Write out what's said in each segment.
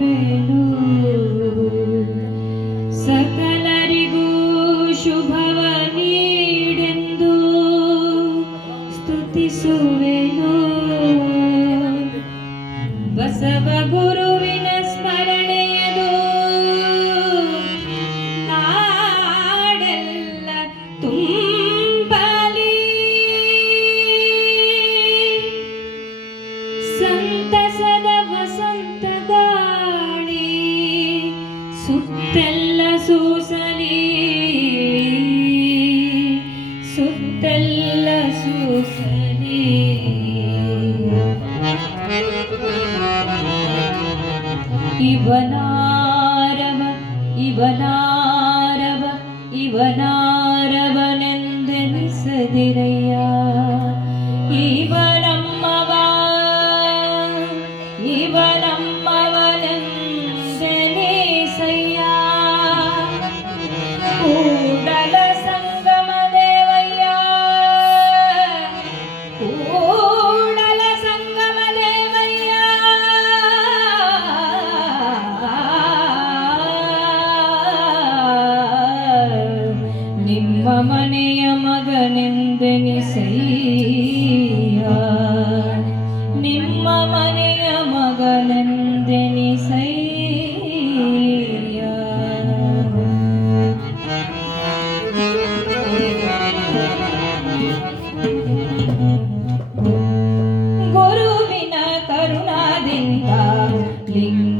ಕೃಪೆನು ಸಕಲರಿಗೂ ಶುಭವ ನೀಡೆಂದು ಸ್ತುತಿಸುವೆನು. ಬಸವ ಗುರುವಿನ इव नारव इव नारव इवरव इवरव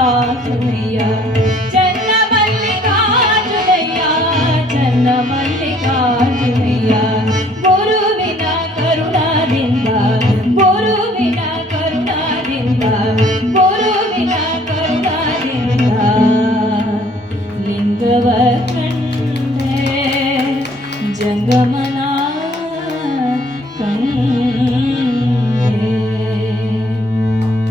cross of the earth.